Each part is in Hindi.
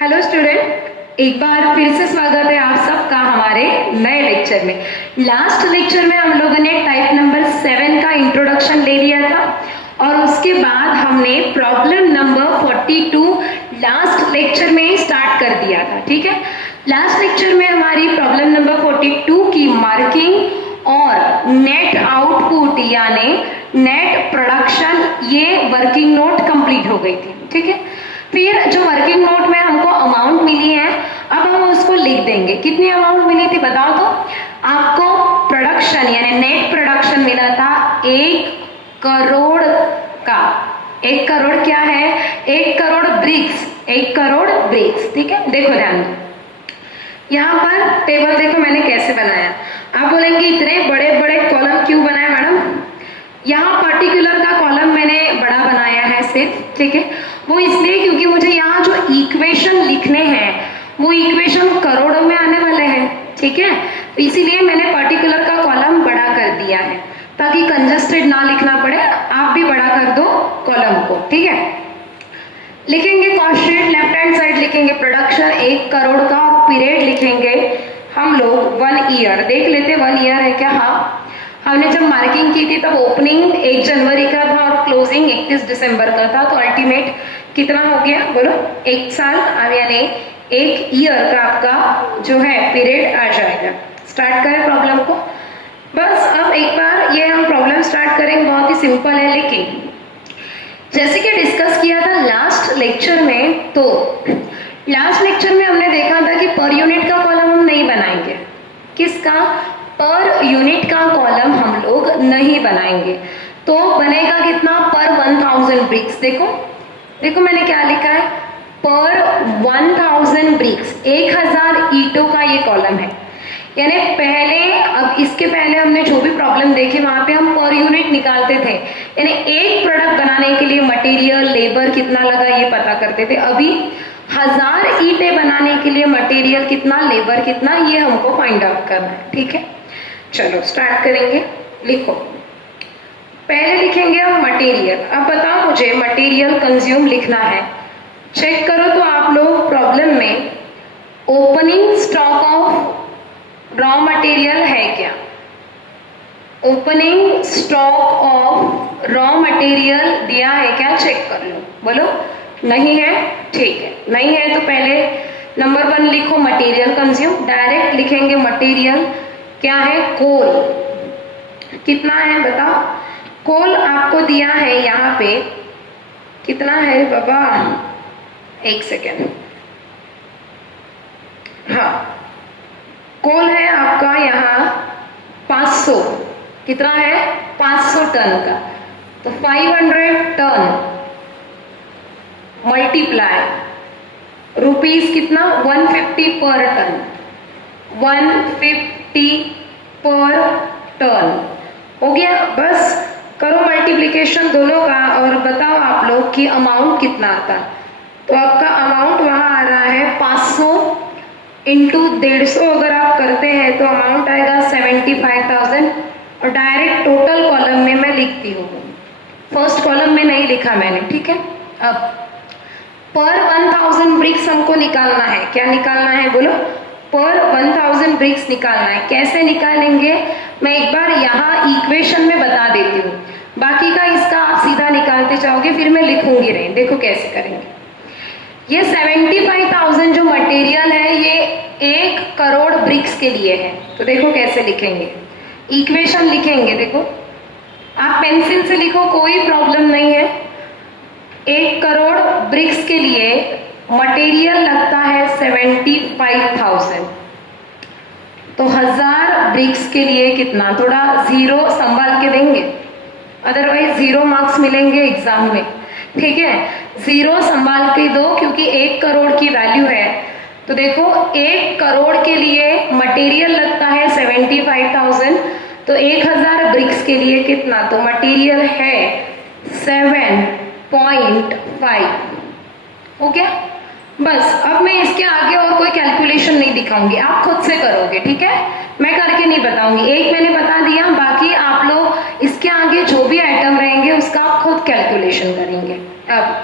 हेलो स्टूडेंट, एक बार फिर से स्वागत है आप सबका हमारे नए लेक्चर में। लास्ट लेक्चर में हम लोगों ने टाइप नंबर 7 का इंट्रोडक्शन ले लिया था और उसके बाद हमने प्रॉब्लम नंबर 42 लास्ट लेक्चर में ही स्टार्ट कर दिया था। ठीक है, लास्ट लेक्चर में हमारी प्रॉब्लम नंबर 42 की मार्किंग और नेट आउटपुट यानी नेट प्रोडक्शन ये वर्किंग नोट कंप्लीट हो गई थी। ठीक है, फिर जो वर्किंग नोट में हमको अमाउंट मिली है अब हम उसको लिख देंगे। कितनी अमाउंट मिली थी बताओ तो? आपको प्रोडक्शन यानी नेट प्रोडक्शन मिला था 1 करोड़ का। 1 करोड़ क्या है? 1 करोड़ ब्रिक्स, 1 करोड़ ब्रिक्स। ठीक है, देखो ध्यान दो, यहाँ पर टेबल देखो मैंने कैसे बनाया। आप बोलेंगे इतने बड़े बड़े कॉलम क्यों बनाए मैडम? यहाँ पर्टिकुलर का कॉलम मैंने बड़ा बनाया है सिर्फ। ठीक है, वो इसलिए क्योंकि मुझे यहाँ जो इक्वेशन लिखने हैं वो इक्वेशन करोड़ों में आने वाले हैं। ठीक है, तो इसीलिए मैंने पर्टिकुलर का कॉलम बड़ा कर दिया है ताकि कंजस्टेड ना लिखना पड़े। आप भी बड़ा कर दो कॉलम को। ठीक है, लिखेंगे cost sheet, left hand side लिखेंगे प्रोडक्शन 1 करोड़ का, पीरियड लिखेंगे हम लोग 1 ईयर। देख लेते 1 ईयर है क्या? हाँ, हमने जब मार्किंग की थी तब ओपनिंग 1 जनवरी का था और क्लोजिंग 31 दिसंबर का था, तो अल्टीमेट कितना हो गया बोलो? 1 साल यानी 1 ईयर का आपका जो है पीरियड आ जाएगा। स्टार्ट करें प्रॉब्लम को। बस अब एक बार ये हम प्रॉब्लम स्टार्ट करेंगे, बहुत ही सिंपल है। लेकिन जैसे कि डिस्कस किया था लास्ट लेक्चर में, तो लास्ट लेक्चर में हमने देखा था कि पर यूनिट का कॉलम हम नहीं बनाएंगे। किसका? पर यूनिट का कॉलम हम लोग नहीं बनाएंगे। तो बनेगा कितना? पर 1000 ब्रिक्स। देखो देखो मैंने क्या लिखा है, पर 1000 ब्रिक्स, 1000 ईंटों का ये कॉलम है। यानी पहले, अब इसके पहले हमने जो भी प्रॉब्लम देखी वहां पे हम पर यूनिट निकालते थे, यानी एक प्रोडक्ट बनाने के लिए मटेरियल लेबर कितना लगा ये पता करते थे। अभी 1000 ईंटें बनाने के लिए मटेरियल कितना, लेबर कितना, ये हमको फाइंड आउट करना है। ठीक है, चलो स्टार्ट करेंगे। लिखो, पहले लिखेंगे हम मटेरियल। अब बताओ मुझे मटेरियल कंज्यूम लिखना है। चेक करो तो आप लोग प्रॉब्लम में opening stock of raw material है क्या? Opening stock of raw material दिया है क्या? चेक कर लो। बोलो नहीं है। ठीक है, नहीं है तो पहले नंबर 1 लिखो मटेरियल कंज्यूम। डायरेक्ट लिखेंगे मटेरियल क्या है? कोल। कितना है बताओ? कोल आपको दिया है यहाँ पे, कितना है बाबा? 1 सेकेंड। हाँ, कोल है आपका यहाँ 500। कितना है? 500 टन का। तो 500 टन मल्टीप्लाई रुपीस कितना? 150 पर टन। 150 पर टन हो गया। बस करो मल्टीप्लिकेशन दोनों का और बताओ आप लोग कि अमाउंट कितना आता। तो आपका अमाउंट वहां आ रहा है 500 इंटू 150। अगर आप करते हैं तो अमाउंट आएगा 75,000। और डायरेक्ट टोटल कॉलम में मैं लिखती हूँ, फर्स्ट कॉलम में नहीं लिखा मैंने। ठीक है, अब पर 1000 ब्रिक्स हमको निकालना है। क्या निकालना है बोलो? पर 1000 ब्रिक्स निकालना है। कैसे निकालेंगे मैं एक बार यहाँ इक्वेशन में बता देती हूँ, बाकी का इसका आप सीधा निकालते जाओगे, फिर मैं लिखूंगी नहीं। देखो कैसे करेंगे। ये 75,000 जो मटेरियल है ये 1 करोड़ ब्रिक्स के लिए है। तो देखो कैसे लिखेंगे, इक्वेशन लिखेंगे। देखो आप पेंसिल से लिखो, कोई प्रॉब्लम नहीं है। 1 करोड़ ब्रिक्स के लिए मटेरियल लगता है 75,000। तो 1000 ब्रिक्स के लिए कितना? थोड़ा जीरो संभाल के देंगे, अदरवाइज 0 मार्क्स मिलेंगे एग्जाम में। ठीक है, 0 संभाल के दो क्योंकि 1 करोड़ की वैल्यू है। तो देखो 1 करोड़ के लिए मटेरियल लगता है 75,000। तो 1000 ब्रिक्स के लिए कितना? तो मटेरियल है 7.5। हो गया। बस अब मैं इसके आगे और कोई कैलकुलेशन नहीं दिखाऊंगी, आप खुद से करोगे। ठीक है, मैं करके नहीं बताऊंगी। एक मैंने बता दिया, बाकी आप लोग इसके आगे जो भी आइटम रहेंगे उसका आप खुद कैलकुलेशन करेंगे। अब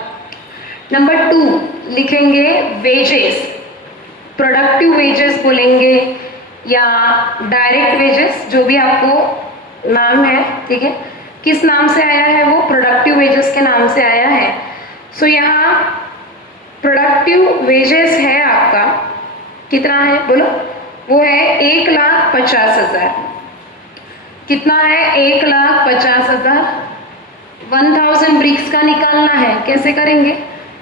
नंबर 2 लिखेंगे वेजेस, प्रोडक्टिव वेजेस बोलेंगे या डायरेक्ट वेजेस, जो भी आपको नाम है, ठीक है, किस नाम से आया है वो प्रोडक्टिव वेजेस के नाम से आया है। सो यहाँ प्रोडक्टिव वेजेस है आपका कितना है बोलो, वो है 1,50,000। कितना है 1,50,000। 1000 ब्रिक्स का निकालना है, कैसे करेंगे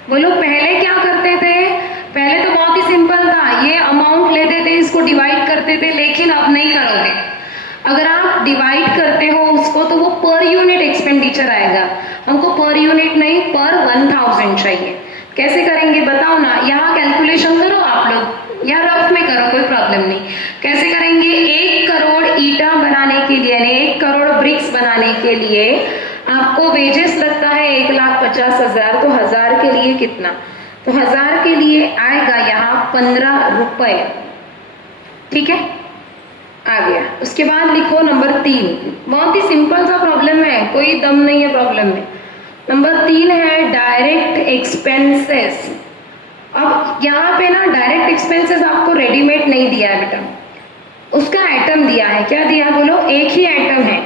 बोलो। पहले क्या करते थे, पहले तो बहुत ही सिंपल था, ये अमाउंट लेते थे, इसको डिवाइड करते थे, लेकिन अब नहीं करोगे। अगर आप डिवाइड करते हो उसको तो वो पर यूनिट एक्सपेंडिचर आएगा, हमको पर यूनिट नहीं पर 1000 चाहिए। कैसे करेंगे बताओ ना, यहाँ कैलकुलेशन करो आप लोग या रफ में करो, कोई प्रॉब्लम नहीं। कैसे करेंगे, 1 करोड़ ईटा बनाने के लिए यानी 1 करोड़ ब्रिक्स बनाने के लिए आपको वेजेस लगता है 1,50,000, तो 1000 के लिए कितना, तो 1000 के लिए आएगा यहाँ 15 रुपए, ठीक है, आ गया। उसके बाद लिखो नंबर 3, बहुत ही सिंपल सा प्रॉब्लम है, कोई दम नहीं है प्रॉब्लम में। नंबर 3 है डायरेक्ट एक्सपेंसेस। अब यहाँ पे ना डायरेक्ट एक्सपेंसेस आपको रेडीमेड नहीं दिया है बेटा, उसका आइटम दिया है। क्या दिया बोलो, एक ही आइटम है।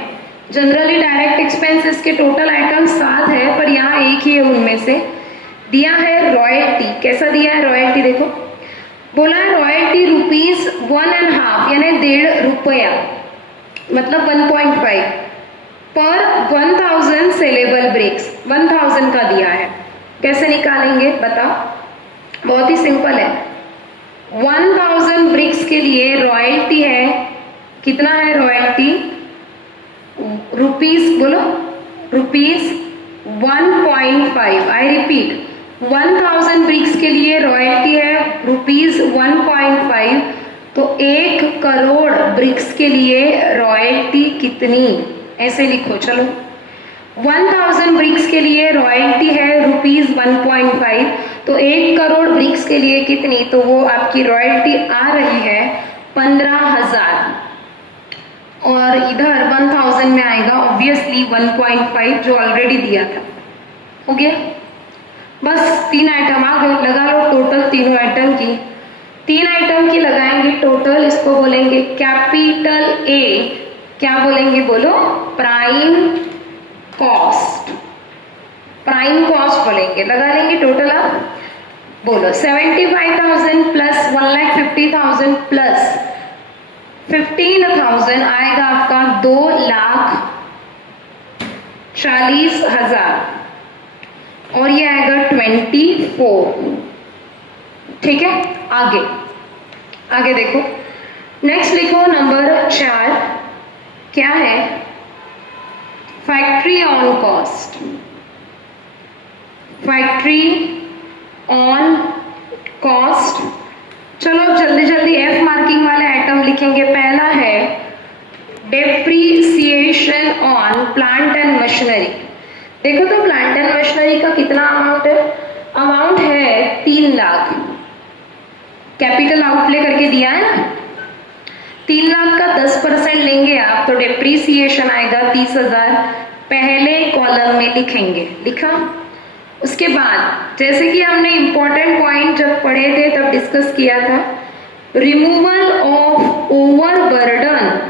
जनरली डायरेक्ट एक्सपेंसेस के टोटल आइटम 7 है, पर यहाँ एक ही है, उनमें से दिया है रॉयल्टी। कैसा दिया है रॉयल्टी, देखो बोला है रॉयल्टी ₹1.5 यानी 1.5 रुपया, मतलब 1.5 पर 1000 सेलेबल ब्रिक्स, 1000 का दिया है। कैसे निकालेंगे बताओ, बहुत ही सिंपल है। 1000 ब्रिक्स के लिए रॉयल्टी है, कितना है रॉयल्टी, रुपीस बोलो, ₹1.5। आई रिपीट, 1000 ब्रिक्स के लिए रॉयल्टी है ₹1.5, तो 1 करोड़ ब्रिक्स के लिए रॉयल्टी कितनी, ऐसे लिखो। चलो 1000 ब्रिक्स के लिए रॉयल्टी है ₹1.5, तो 1 करोड़ ब्रिक्स के लिए कितनी, तो वो आपकी रॉयल्टी आ रही है 15,000, और इधर 1000 में आएगा ऑब्वियसली 1.5 जो ऑलरेडी दिया था। हो गया, बस 3 आइटम आ गए, लगा लो टोटल तीनों आइटम की। 3 आइटम की लगाएंगे टोटल, इसको बोलेंगे कैपिटल ए, क्या बोलेंगे बोलो, प्राइम कॉस्ट, प्राइम कॉस्ट बोलेंगे। लगा लेंगे टोटल, आप बोलो 75,000 प्लस 1,50,000 प्लस 15,000 आएगा आपका 2,40,000, और ये आएगा 24, ठीक है। आगे आगे देखो, नेक्स्ट लिखो नंबर 4, क्या है, factory on cost. Factory on cost, चलो अब जल्दी जल्दी एफ मार्किंग वाले आइटम लिखेंगे। पहला है depreciation on plant and machinery. देखो तो प्लांट एंड मशीनरी का कितना अमाउंट है, अमाउंट है 3 लाख, कैपिटल आउटले करके दिया है ना, 3 लाख का 10% लेंगे आप, तो डेप्रीसिएशन आएगा 30,000, पहले कॉलम में लिखेंगे, लिखा। उसके बाद जैसे कि हमने इंपॉर्टेंट पॉइंट जब पढ़े थे तब डिस्कस किया था, removal of overburden,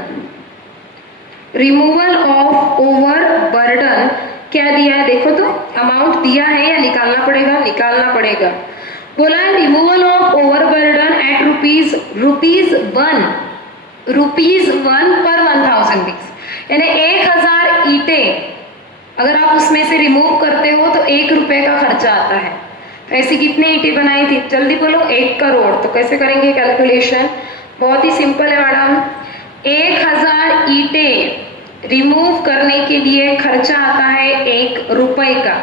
removal of overburden क्या दिया है, देखो तो अमाउंट दिया है या निकालना पड़ेगा, निकालना पड़ेगा। बोला है रिमूवल ऑफ ओवरबर्डन एट ₹1 पर 1000 ब्रिक्स, यानी 1000 ईंटें अगर आप उसमें से रिमूव करते हो तो 1 रुपए का खर्चा आता है। तो ऐसी कितने ईंटें बनाई थी, जल्दी बोलो, 1 करोड़। तो कैसे करेंगे कैलकुलेशन, बहुत ही सिंपल है मैडम, 1000 ईंटें रिमूव करने के लिए खर्चा आता है 1 रुपए का,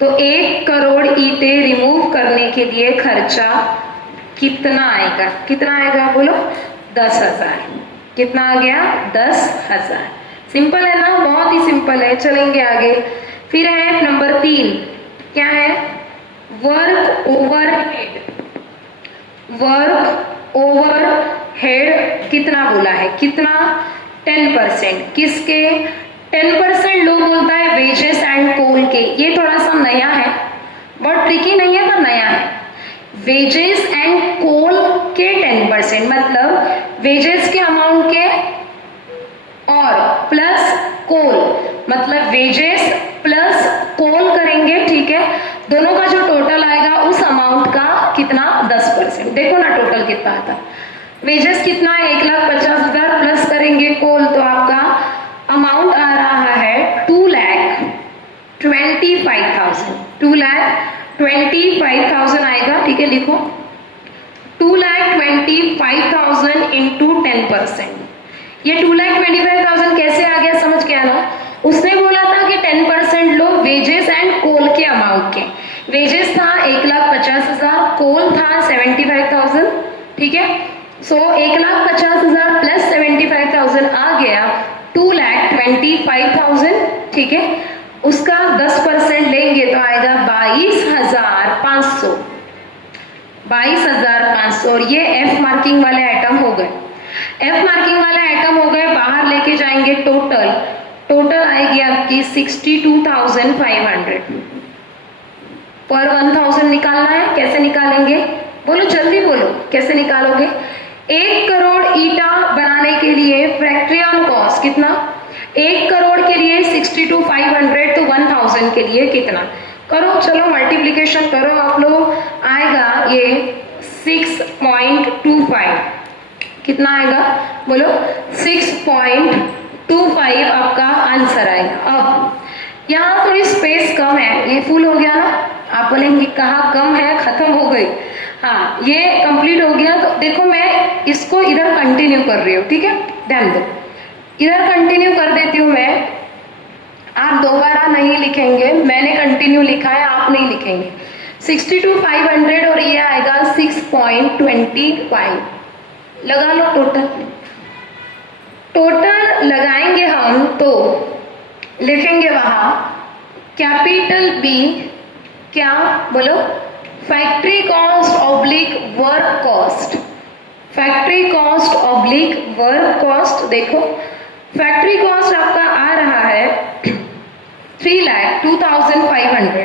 तो 1 करोड़ ईंटें रिमूव करने के लिए खर्चा कितना आएगा, कितना आएगा बोलो, 10,000। कितना आ गया, 10,000। सिंपल है ना, बहुत ही सिंपल है। चलेंगे आगे, फिर है नंबर 3, क्या है, वर्क ओवरहेड। वर्क ओवरहेड कितना बोला है, कितना, 10%। किसके, 10% लोग बोलता है वेजेस एंड कोल के, ये थोड़ा सा नया है, बहुत ट्रिकी नहीं है पर नया है। वेजेस एंड कोल के 10%, मतलब वेजेस के अमाउंट के और प्लस कोल, मतलब वेजेस प्लस कोल करेंगे, ठीक है, दोनों का जो टोटल आएगा उस अमाउंट का कितना 10%। देखो ना टोटल कितना आता, वेजेस कितना है 1,50,000 प्लस करेंगे कोल तो आपका अमाउंट आ रहा है 2,25,000, 2,25,000 आएगा, ठीक है, लिखो 2,25,000 इंटू 10%। ये 2,25,000 कैसे आ गया समझ के आना। उसने बोला था कि 10% लो वेजेस एंड कोल के अमाउंट के, वेजेस था 1,50,000, कोल था 75,000, ठीक है, सो 1,50,000 प्लस 75,000 आ गया 2,25,000, ठीक है, उसका 10% लेंगे तो आएगा 22,500, 22,500। और ये एफ मार्किंग वाले आइटम हो गए, एफ मार्किंग वाले आइटम हो गए। बाहर लेके जाएंगे टोटल, टोटल आएगी आपकी 62,500 पर 1,000 निकालना है। कैसे निकालेंगे बोलो, जल्दी बोलो, कैसे निकालोगे। 1 करोड़ ईटा बनाने के लिए फैक्ट्री ऑन कॉस्ट कितना, 1 करोड़ के लिए 62,500 तो 1,000 के लिए कितना, करो चलो मल्टीप्लीकेशन करो आप लोग, आएगा ये 6.25, कितना आएगा बोलो 6.25 आपका आंसर आएगा। अब यहाँ थोड़ी स्पेस कम है, ये फुल हो गया ना, आप बोलेंगे कहाँ कम है, खत्म हो गई, हाँ ये कंप्लीट हो गया। तो देखो मैं इसको इधर कंटिन्यू कर रही हूँ, ठीक है, ध्यान दो, इधर कंटिन्यू कर देती हूँ मैं, आप दोबारा नहीं लिखेंगे, मैंने कंटिन्यू लिखा है, आप नहीं लिखेंगे। 62,500 और ये आएगा 6.25, लगा लो टोटल, टोटल लगाएंगे हम तो लिखेंगे वहां कैपिटल बी, क्या बोलो, factory cost oblique work cost, factory cost oblique work cost. देखो फैक्ट्री कॉस्ट आपका आ रहा है 3,02,500,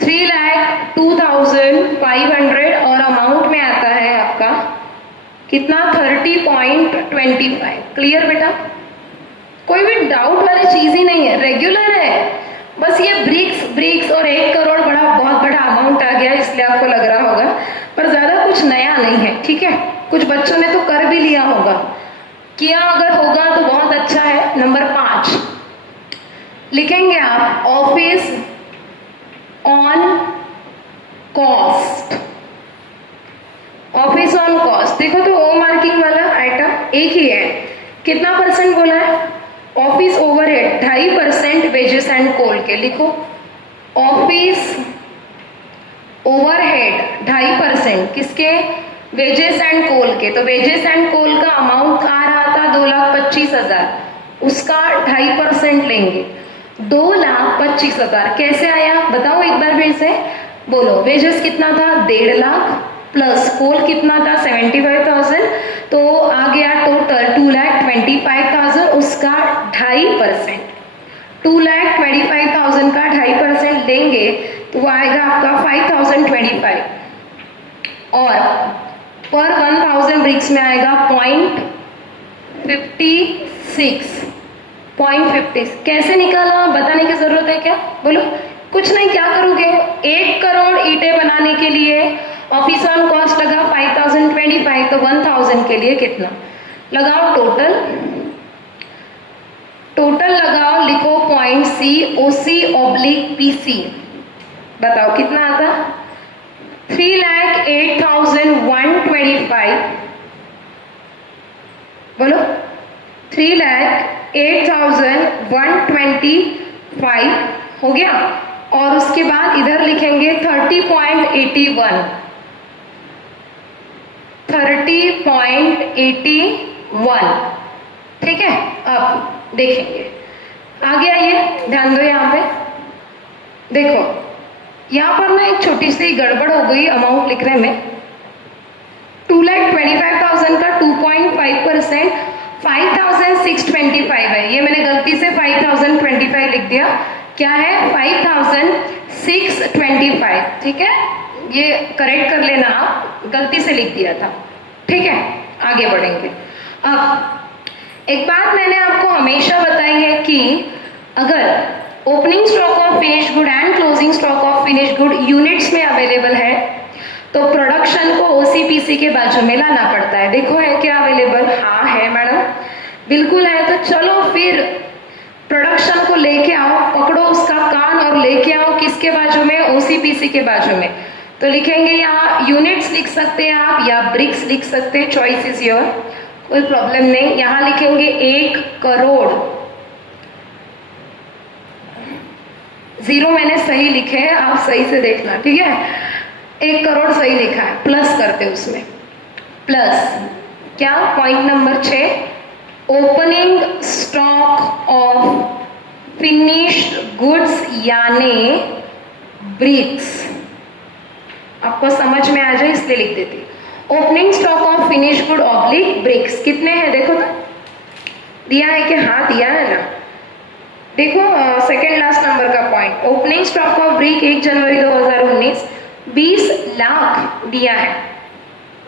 3,02,500 और अमाउंट में आता है आपका कितना 30.25। क्लियर बेटा, कोई भी डाउट वाली चीज ही नहीं है, रेगुलर है, बस ये ब्रिक्स और 1 करोड़ बहुत बड़ा अमाउंट आ गया इसलिए आपको लग रहा होगा, पर ज्यादा कुछ नया नहीं है, ठीक है। कुछ बच्चों ने तो कर भी लिया होगा, किया अगर होगा तो बहुत अच्छा है। नंबर 5 लिखेंगे आप office on cost, office on cost. देखो तो ओ मार्किंग वाला आइटम एक ही है, कितना परसेंट बोला है, office overhead 2.5% wages and coal के, लिखो ऑफिस ओवरहेड 2.5% किसके, वेजेस एंड कोल के। तो वेजेस एंड कोल का अमाउंट आ रहा था 2,25,000, उसका 2.5% लेंगे 2,25,000। कैसे आया बताओ एक बार फिर से बोलो, वेजेस कितना था 1.5 लाख प्लस कोल कितना था 75,000, तो आ गया टोटल 2,25,000, उसका 2.5%, 2,25,000 का 2.5% लेंगे तो वो आएगा आपका 5,025 और पर 1,000 ब्रिक्स में आएगा 0.56। कैसे निकाला बताने की जरूरत है क्या, बोलो कुछ नहीं, क्या करोगे, 1 करोड़ ईंटें बनाने के लिए ऑफिस ऑन कॉस्ट लगा 5,025, तो 1,000 के लिए कितना लगाओ, टोटल, टोटल लगाओ, लिखो पॉइंट सी, ओसी ऑब्लिक पीसी, बताओ कितना आता, 3,08,125, बोलो 3,08,125 हो गया। और उसके बाद इधर लिखेंगे 30.81, 30.81, ठीक है। अब देखेंगे आ गया ये, ध्यान दो यहाँ पे, देखो यहाँ पर ना एक छोटी सी गड़बड़ हो गई अमाउंट लिखने में, 2,25,000 का 2.5% 5,625 है, ये मैंने गलती से 5,025 लिख दिया, क्या है 5625, ठीक है, ये करेक्ट कर लेना, आप गलती से लिख दिया था, ठीक है। आगे बढ़ेंगे। अब एक बात मैंने आपको हमेशा बताई है कि अगर opening stock of finish good and closing stock of finish good units में अवेलेबल है तो प्रोडक्शन को ओसीपीसी के बाजू में लाना पड़ता है। देखो है क्या अवेलेबल? हाँ है मैडम, बिल्कुल है। तो चलो फिर प्रोडक्शन को लेके आओ, पकड़ो उसका कान और लेके आओ किसके बाजू में? ओसीपीसी के बाजू में। तो लिखेंगे यहाँ यूनिट्स लिख सकते हैं आप या ब्रिक्स लिख सकते हैं, चॉइस इज योर, कोई प्रॉब्लम नहीं। यहाँ लिखेंगे 1 करोड़, 0 मैंने सही लिखे हैं, आप सही से देखना, ठीक है। 1 करोड़ सही लिखा है, प्लस करते उसमें, प्लस क्या? Point number 6, opening stock of finished goods यानी ब्रिक्स। आपको समझ में आ जाए इसलिए लिख देती। Opening stock of finish good oblique bricks कितने हैं? देखो तो, दिया है कि? हाँ दिया है ना। देखो सेकेंड लास्ट नंबर का point, opening stock of brick 1 जनवरी 2019 20 लाख दिया है।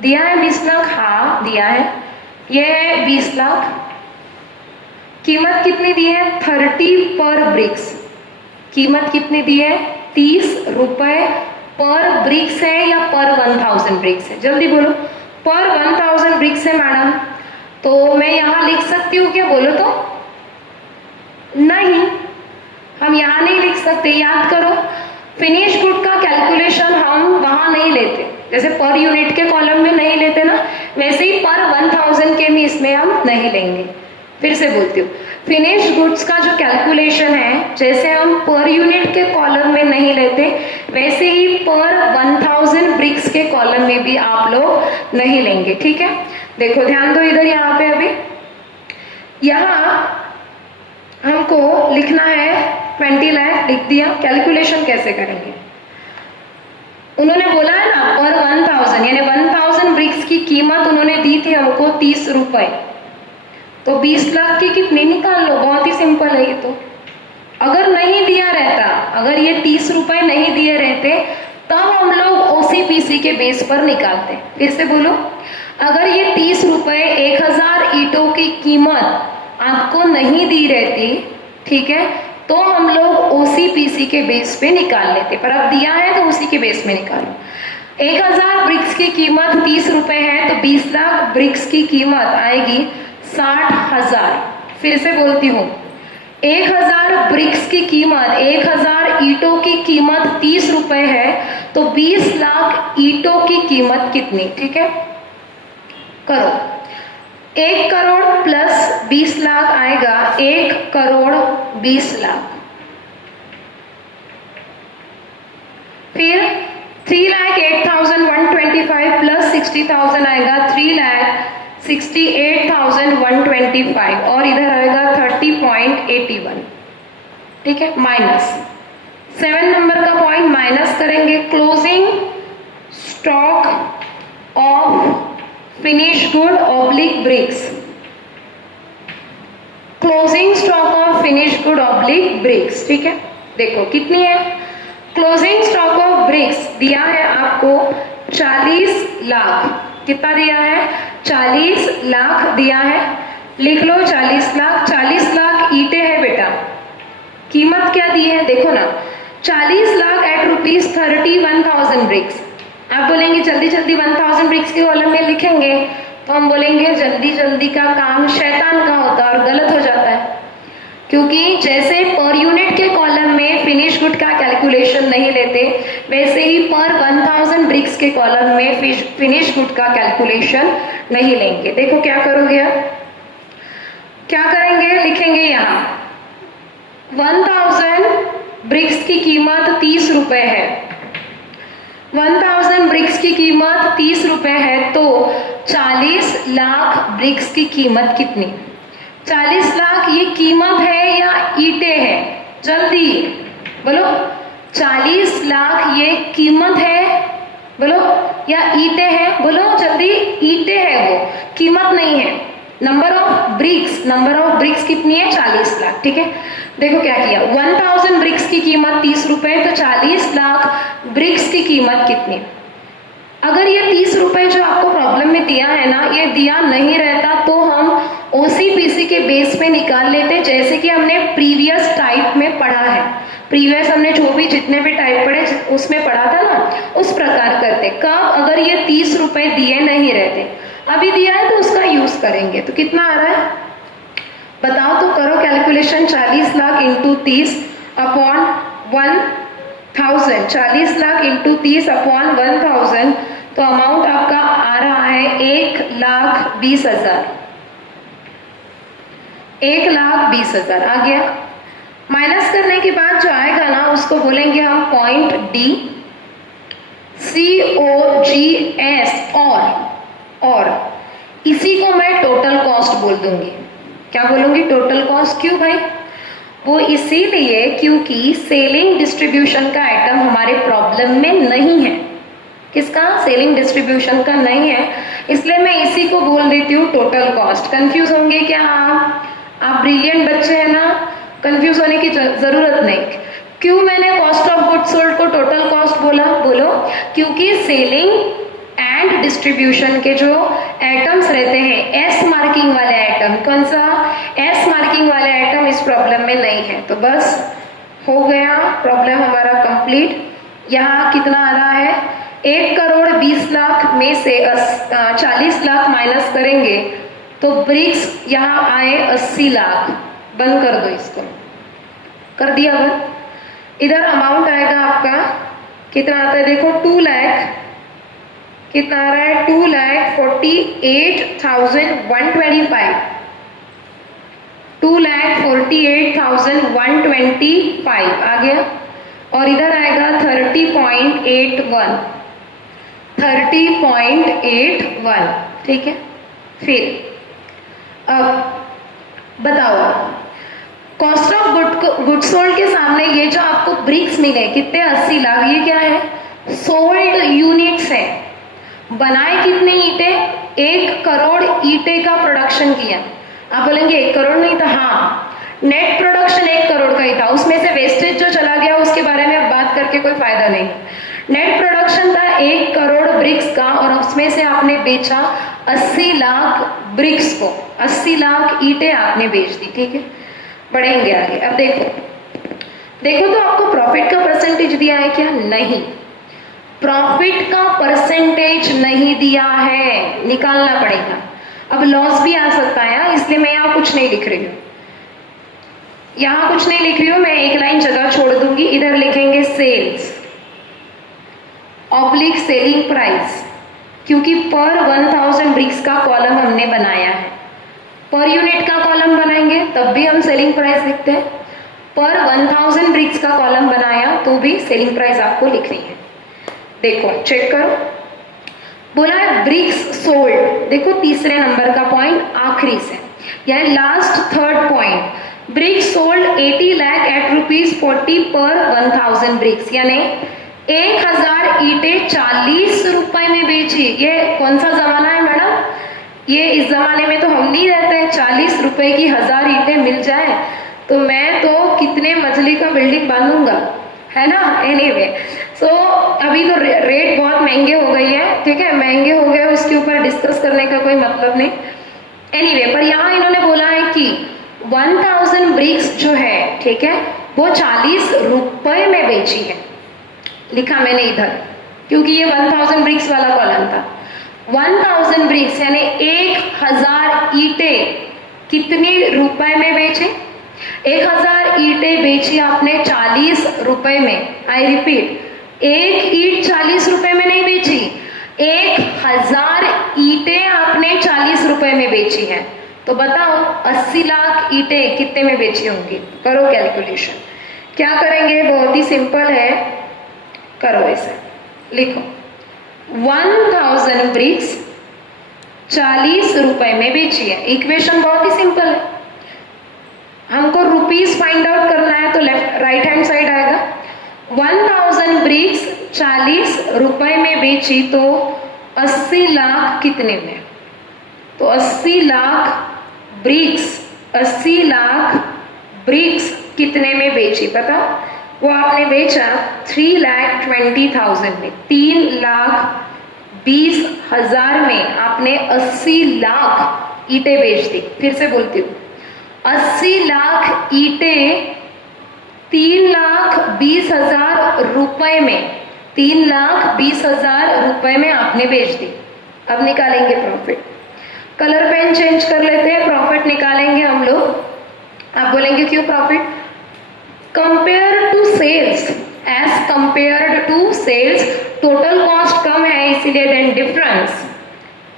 दिया है 20 लाख? हाँ दिया है, ये है 20 लाख। कीमत कितनी दी है? 30 पर ब्रिक्स। कीमत कितनी दी है? 30 रुपए पर ब्रिक्स है या पर 1000 ब्रिक्स है? जल्दी बोलो। पर 1000 ब्रिक्स है मैडम, तो मैं यहाँ लिख सकती हूँ क्या? बोलो तो। नहीं, हम यहाँ नहीं लिख सकते। याद करो, फिनिश गुड का कैलकुलेशन हम वहां नहीं लेते, जैसे पर यूनिट के कॉलम में नहीं लेते ना, वैसे ही पर 1000 के भी इसमें हम नहीं लेंगे। फिर से बोलती हूँ, फिनिश गुड्स का जो कैलकुलेशन है, जैसे हम पर यूनिट के कॉलम में नहीं लेते, वैसे ही पर 1000 ब्रिक्स के कॉलम में भी आप लोग नहीं लेंगे, ठीक है। देखो ध्यान दो इधर, यहाँ पे अभी यहाँ हमको लिखना है 20 लाख, लिख दिया। कैलकुलेशन कैसे करेंगे? उन्होंने बोला है ना पर 1000, यानी 1000 ब्रिक्स की कीमत उन्होंने दी थी हमको 30 रुपए, तो 20 लाख की कितनी निकाल लो, बहुत ही सिंपल है ये तो। अगर नहीं दिया रहता, अगर ये 30 रुपए नहीं दिए रहते, तब हम लोग ओसीपीसी के बेस पर निकालते। फिर से बोलो, अगर ये 30 रुपए 1000 ईंटों की कीमत आपको नहीं दी रहती, ठीक है, तो हम लोग ओसीपीसी के बेस पे निकाल लेते, पर अब दिया है तो उसी के बेस में निकालो। 1000 ब्रिक्स की कीमत 30 रुपए है, तो 20 लाख ब्रिक्स की कीमत आएगी 60,000। फिर से बोलती हूँ, 1000 ब्रिक्स की कीमत, 1000 ईंटों की कीमत 30 रुपए है, तो 20 लाख ईंटों की कीमत कितनी? ठीक है, करो। 1 करोड़ प्लस 20 लाख आएगा 1 करोड़ 20 लाख। फिर 3,08,125 प्लस 60,000 आएगा 3,68,125 और इधर आएगा 30.81, ठीक है, माइनस 7 नंबर का पॉइंट माइनस करेंगे। Closing stock of finish good oblique bricks, closing stock of finish good oblique bricks, ठीक है। देखो कितनी है क्लोजिंग स्टॉक ऑफ ब्रिक्स, दिया है आपको 40 लाख। कितना दिया है? 40 लाख दिया है, लिख लो 40 लाख। 40 लाख ईंटें है बेटा, कीमत क्या दी है देखो ना, 40 लाख एट ₹31,000 ब्रिक्स। आप बोलेंगे जल्दी जल्दी 1000 ब्रिक्स के कॉलम में लिखेंगे, तो हम बोलेंगे जल्दी जल्दी का काम शैतान का होता है और गलत हो जाता है, क्योंकि जैसे पर यूनिट के कॉलम में फिनिश गुड का कैलकुलेशन नहीं लेते, वैसे ही पर 1000 ब्रिक्स के कॉलम में फिनिश गुड का कैलकुलेशन नहीं लेंगे। देखो क्या करोगे, अब क्या करेंगे, लिखेंगे यहाँ 1000 ब्रिक्स की कीमत 30 रुपए है, 1000 ब्रिक्स की कीमत 30 रुपए है, तो 40 लाख ब्रिक्स की कीमत कितनी? 40 लाख ये कीमत है या ईंटें है? जल्दी बोलो, 40 लाख ये कीमत है बोलो या ईंटें है? बोलो जल्दी, ईंटें है, वो कीमत नहीं है। नंबर ऑफ ब्रिक्स कितनी है? 40 लाख। ठीक है, देखो क्या किया, 1000 ब्रिक्स की कीमत 30 रुपए, तो 40 लाख ब्रिक्स की कीमत कितनी? अगर ये 30 रुपए जो आपको प्रॉब्लम में दिया है ना, ये दिया नहीं रहता तो हम ओसीपीसी के बेस पे निकाल लेते, जैसे कि हमने प्रीवियस टाइप में पढ़ा है। प्रीवियस हमने जो भी जितने भी टाइप पढ़े उसमें पढ़ा था ना, उस प्रकार करते। कब? अगर ये 30 रुपए दिए नहीं रहते, अभी दिया है तो उसका यूज करेंगे। तो कितना आ रहा है बताओ तो, करो calculation. 40 lakh into 30 upon 1000, 40 lakh into 30 upon 1000, तो अमाउंट आपका आ रहा है 1,20,000। 1,20,000 आ गया। माइनस करने के बाद जो आएगा ना, उसको बोलेंगे हम पॉइंट डी, COGS, और इसी को मैं टोटल कॉस्ट बोल दूंगी। क्या बोलूंगी? Total cost. क्यों भाई? वो इसीलिए क्योंकि सेलिंग डिस्ट्रीब्यूशन का आइटम हमारे प्रॉब्लम में नहीं है। किसका? सेलिंग डिस्ट्रीब्यूशन का नहीं है, इसलिए मैं इसी को बोल देती हूँ टोटल कॉस्ट। कंफ्यूज होंगे क्या आप ब्रिलियंट बच्चे हैं ना, कंफ्यूज होने की जरूरत नहीं। क्यों मैंने कॉस्ट ऑफ गुड्स सोल्ड को टोटल कॉस्ट बोला? बोलो। क्योंकि सेलिंग एंड डिस्ट्रीब्यूशन के जो आइटम्स रहते हैं, एस मार्किंग वाले आइटम, कौन सा? एस मार्किंग वाले आइटम इस प्रॉब्लम में नहीं है। तो बस हो गया प्रॉब्लम हमारा कंप्लीट। यहाँ कितना आ रहा है? 1,20,00,000 में से 40 लाख माइनस करेंगे तो ब्रिक्स यहाँ आए 80 लाख। बंद कर दो इसको, कर दिया बंद। इधर अमाउंट आएगा आपका कितना आता है देखो, 2 लाख। कितना आ रहा है? 2,48,125, 2,48,125 आ गया। और इधर आएगा 30.81, 30.81। ठीक है, फिर अब बताओ, कॉस्ट ऑफ गुड्स सोल्ड के सामने ये जो आपको ब्रिक्स मिले कितने? 80 लाख। ये क्या है? सोल्ड यूनिट्स है। बनाए कितने ईंटे? 1 करोड़ ईंटे का प्रोडक्शन किया। आप बोलेंगे 1 करोड़ नहीं था? हाँ, नेट प्रोडक्शन 1 करोड़ का ही था, उसमें से वेस्टेज जो चला गया उसके बारे में अब बात करके कोई फायदा नहीं। नेट प्रोडक्शन था 1 करोड़ ब्रिक्स का, और उसमें से आपने बेचा 80 लाख ब्रिक्स को, 80 लाख ईंटें आपने बेच दी। ठीक है, बढ़ेंगे आगे। अब देखो तो आपको प्रॉफिट का परसेंटेज दिया है क्या? नहीं, प्रॉफिट का परसेंटेज नहीं दिया है, निकालना पड़ेगा। अब लॉस भी आ सकता है, इसलिए मैं यहाँ कुछ नहीं लिख रही हूँ, यहाँ कुछ नहीं लिख रही हूँ, मैं एक लाइन जगह छोड़ दूंगी। इधर लिखेंगे सेल्स ऑब्लिक सेलिंग प्राइस, क्योंकि पर 1000 ब्रिक्स का कॉलम हमने बनाया है। पर यूनिट का कॉलम बनाएंगे तब भी हम सेलिंग प्राइस लिखते हैं, पर 1000 ब्रिक्स का कॉलम बनाया तो भी सेलिंग प्राइस आपको लिखनी है। देखो चेक करो, बोला है ब्रिक्स सोल्ड। देखो तीसरे नंबर का पॉइंट आखिरी से, यानी last third point, bricks sold 80 lakh at ₹40 पर 1000 ब्रिक्स, यानी 1000 ईंटें 40 रुपए में बेची। ये कौन सा जमाना है मैडम? ये इस जमाने में तो हम नहीं रहते हैं। 40 रुपए की 1000 ईंटें मिल जाए तो मैं तो कितने मंजिली का बिल्डिंग बांधूंगा, है ना। एनीवे, सो अभी तो रेट बहुत महंगे हो गई है, ठीक है, महंगे हो गए, उसके ऊपर डिस्कस करने का कोई मतलब नहीं। एनीवे, पर यहाँ इन्होंने बोला है कि 1000 ब्रिक्स जो है, ठीक है, वो 40 रुपए में बेची है। लिखा मैंने इधर क्योंकि ये 1000 ब्रिक्स वाला कॉलम था। 1000 ब्रिक्स यानी 1000 ईंटें कितने रुपए में बेचे? 1000 ईंटें बेची आपने 40 रुपए में। आई रिपीट, एक ईंट 40 रुपए में नहीं बेची, 1000 ईंटें आपने 40 रुपए में बेची है। तो बताओ 80 लाख ईंटें कितने में बेची होंगी? करो कैलकुलेशन। क्या करेंगे? बहुत ही सिंपल है, करो इसे, लिखो 1000 ब्रिक्स 40 रुपए में बेची है। इक्वेशन बहुत ही सिंपल है, हमको रुपीस फाइंड आउट करना है तो लेफ्ट राइट हैंड साइड आएगा। 1000 ब्रिक्स 40 रुपए में बेची तो 80 लाख कितने में? तो 80 लाख ब्रिक्स कितने में बेची पता? वो आपने बेचा 3,20,000 में, 3,20,000 में आपने 80 लाख ईंटें बेच दी। फिर से बोलती हूँ, 80 लाख ईंटें 3,20,000 रुपए में, 3,20,000 रुपए में आपने बेच दी। अब निकालेंगे प्रॉफिट। कलर पेन चेंज कर लेते हैं, प्रॉफिट निकालेंगे हम लोग। आप बोलेंगे क्यों profit? Compare to sales, as compared to sales, total cost कम है इसीलिए, देन डिफरेंस,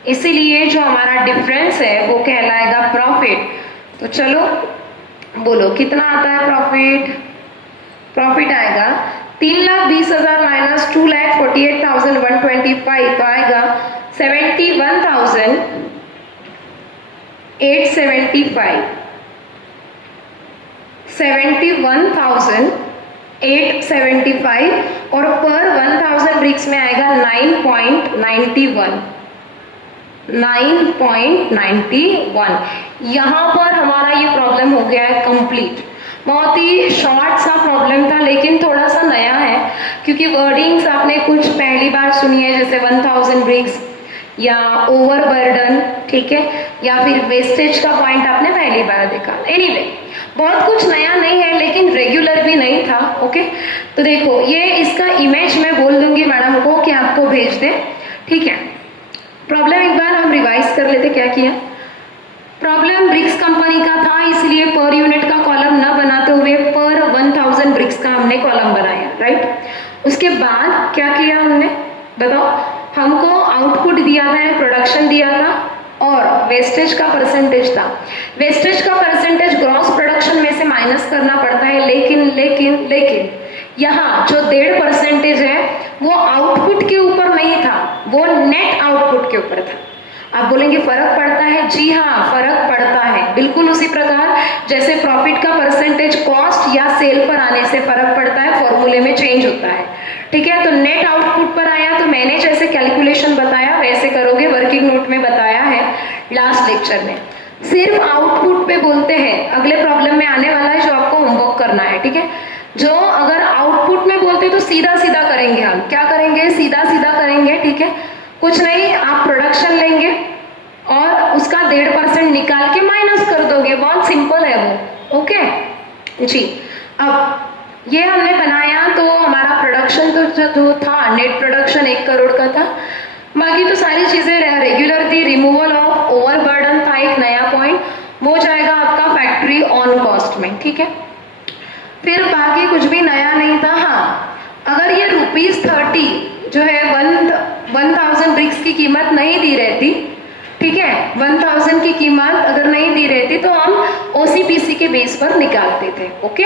इसीलिए जो हमारा डिफरेंस है वो कहलाएगा प्रॉफिट। तो चलो बोलो कितना आता है प्रॉफिट? प्रॉफिट आएगा 3,20,000 माइनस 2,48,125 तो आएगा 71,875, 71,875 और पर 1,000 ब्रिक्स में आएगा 9.91, 9.91। यहाँ पर हमारा ये प्रॉब्लम हो गया है कंप्लीट। बहुत ही शॉर्ट सा प्रॉब्लम था लेकिन थोड़ा सा नया है, क्योंकि वर्डिंग्स आपने कुछ पहली बार सुनी है, जैसे 1,000 ब्रिक्स या ओवरबर्डन, ठीक है, या फिर वेस्टेज का पॉइंट आपने पहली बार देखा। एनीवे, बहुत कुछ नया नहीं है लेकिन रेगुलर भी नहीं था। ओके, तो देखो ये इसका इमेज मैं बोल दूंगी मैडम को कि आपको भेज दे, ठीक है। प्रॉब्लम एक बार हम रिवाइज कर लेते, क्या किया। प्रॉब्लम ब्रिक्स कंपनी का था, इसलिए पर यूनिट का कॉलम न बनाते हुए पर 1,000 ब्रिक्स का हमने कॉलम बनाया, राइट। उसके बाद क्या किया हमने, बताओ। हमको आउटपुट दिया था, प्रोडक्शन दिया था और वेस्टेज का परसेंटेज था। वेस्टेज का परसेंटेज ग्रॉस प्रोडक्शन में से माइनस करना पड़ता है, लेकिन यहाँ जो 1.5% है वो आउटपुट के ऊपर नहीं था, वो नेट आउटपुट के ऊपर था। आप बोलेंगे फर्क पड़ता है? जी हाँ, फर्क पड़ता है। बिल्कुल उसी प्रकार जैसे प्रॉफिट का परसेंटेज कॉस्ट या सेल पर आने से फर्क पड़ता है, फॉर्मूले में चेंज होता है, ठीक है। तो नेट आउटपुट पर आया तो मैंने जैसे कैलकुलेशन बताया वैसे करोगे, वर्किंग नोट में बताया है लास्ट लेक्चर में। सिर्फ आउटपुट पे बोलते हैं, अगले प्रॉब्लम में आने वाला है जो आपको होमवर्क करना है, ठीक है। जो अगर आउटपुट में बोलते तो सीधा सीधा करेंगे, हम क्या करेंगे, सीधा सीधा करेंगे, ठीक है। कुछ नहीं, आप प्रोडक्शन लेंगे और उसका 1.5% निकाल के माइनस कर दोगे, बहुत सिंपल है वो। ओके जी, अब ये हमने बनाया तो हमारा प्रोडक्शन तो जो था, नेट प्रोडक्शन 1 करोड़ का था। बाकी तो सारी चीजें रेगुलर थी। रिमूवल ऑफ ओवरबर्डन था एक नया पॉइंट, वो जाएगा आपका फैक्ट्री ऑन कॉस्ट में, ठीक है। फिर बाकी कुछ भी नया नहीं था। हाँ, अगर ये ₹30 जो है 1,000 ब्रिक्स की कीमत नहीं दी रहती, ठीक है, 1,000 की कीमत अगर नहीं दी रहती तो हम ओसीपीसी के बेस पर निकालते थे। ओके,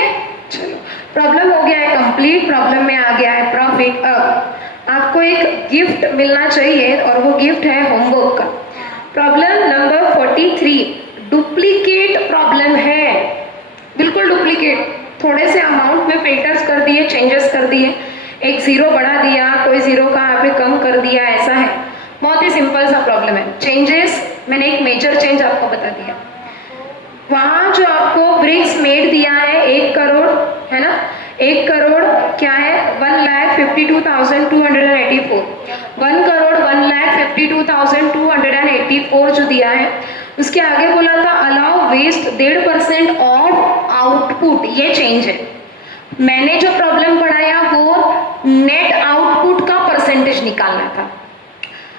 चलो प्रॉब्लम हो गया है कंप्लीट। प्रॉब्लम में आ गया है प्रॉफिट। अब आपको एक गिफ्ट मिलना चाहिए और वो गिफ्ट है होमवर्क का। प्रॉब्लम नंबर 43 डुप्लीकेट प्रॉब्लम है, बिल्कुल डुप्लीकेट। थोड़े से अमाउंट में फिल्टर्स कर दिए, चेंजेस कर दिए, एक 0 बढ़ा दिया, कोई 0 का यहाँ पे कम कर दिया, ऐसा है। बहुत ही सिंपल सा प्रॉब्लम है। चेंजेस मैंने एक मेजर चेंज आपको बता दिया। वहां जो आपको ब्रिक्स मेड दिया है 1 करोड़, है ना, 1 करोड़ क्या है, 1,52,284, 1 करोड़ 1,52,284 जो दिया है, उसके आगे बोला था अलाउ वेस्ट 1.5% ऑफ आउटपुट, ये चेंज है। मैंने जो प्रॉब्लम पढ़ाया वो नेट आउटपुट का परसेंटेज निकालना था,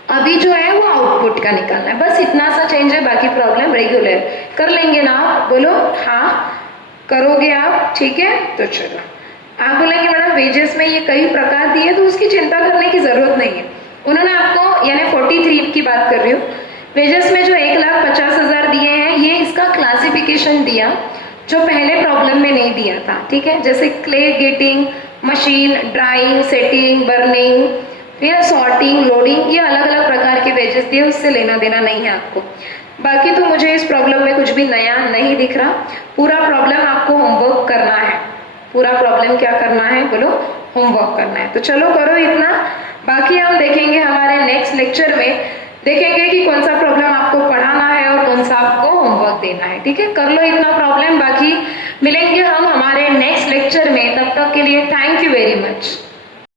अभी जो है वो आउटपुट का निकालना है, बस इतना सा चेंज है। बाकी प्रॉब्लम रेगुलर कर लेंगे ना आप, बोलो हाँ करोगे आप, ठीक है। तो चलो, आप बोलेंगे मैडम वेजेस में ये कई प्रकार दिए तो उसकी चिंता करने की जरूरत नहीं है। उन्होंने आपको, यानी 43 की बात कर रही हूँ, वेजेस में जो 1,50,000 दिए हैं, ये इसका क्लासिफिकेशन दिया जो पहले प्रॉब्लम में नहीं दिया था, ठीक है। जैसे clay getting, machine, drawing, setting, burning, फिर सॉर्टिंग, लोडिंग, ये अलग अलग प्रकार के वेजेस दिए, उससे लेना देना नहीं है आपको। बाकी तो मुझे इस प्रॉब्लम में कुछ भी नया नहीं दिख रहा। पूरा प्रॉब्लम आपको होमवर्क करना है, पूरा प्रॉब्लम क्या करना है, बोलो होमवर्क करना है। तो चलो करो इतना, बाकी हम देखेंगे हमारे नेक्स्ट लेक्चर में देखेंगे कि कौन सा प्रॉब्लम आपको पढ़ाना है और कौन सा आपको होमवर्क देना है। ठीक है, कर लो इतना प्रॉब्लम, बाकी मिलेंगे हम हमारे नेक्स्ट लेक्चर में। तब तक के लिए थैंक यू वेरी मच।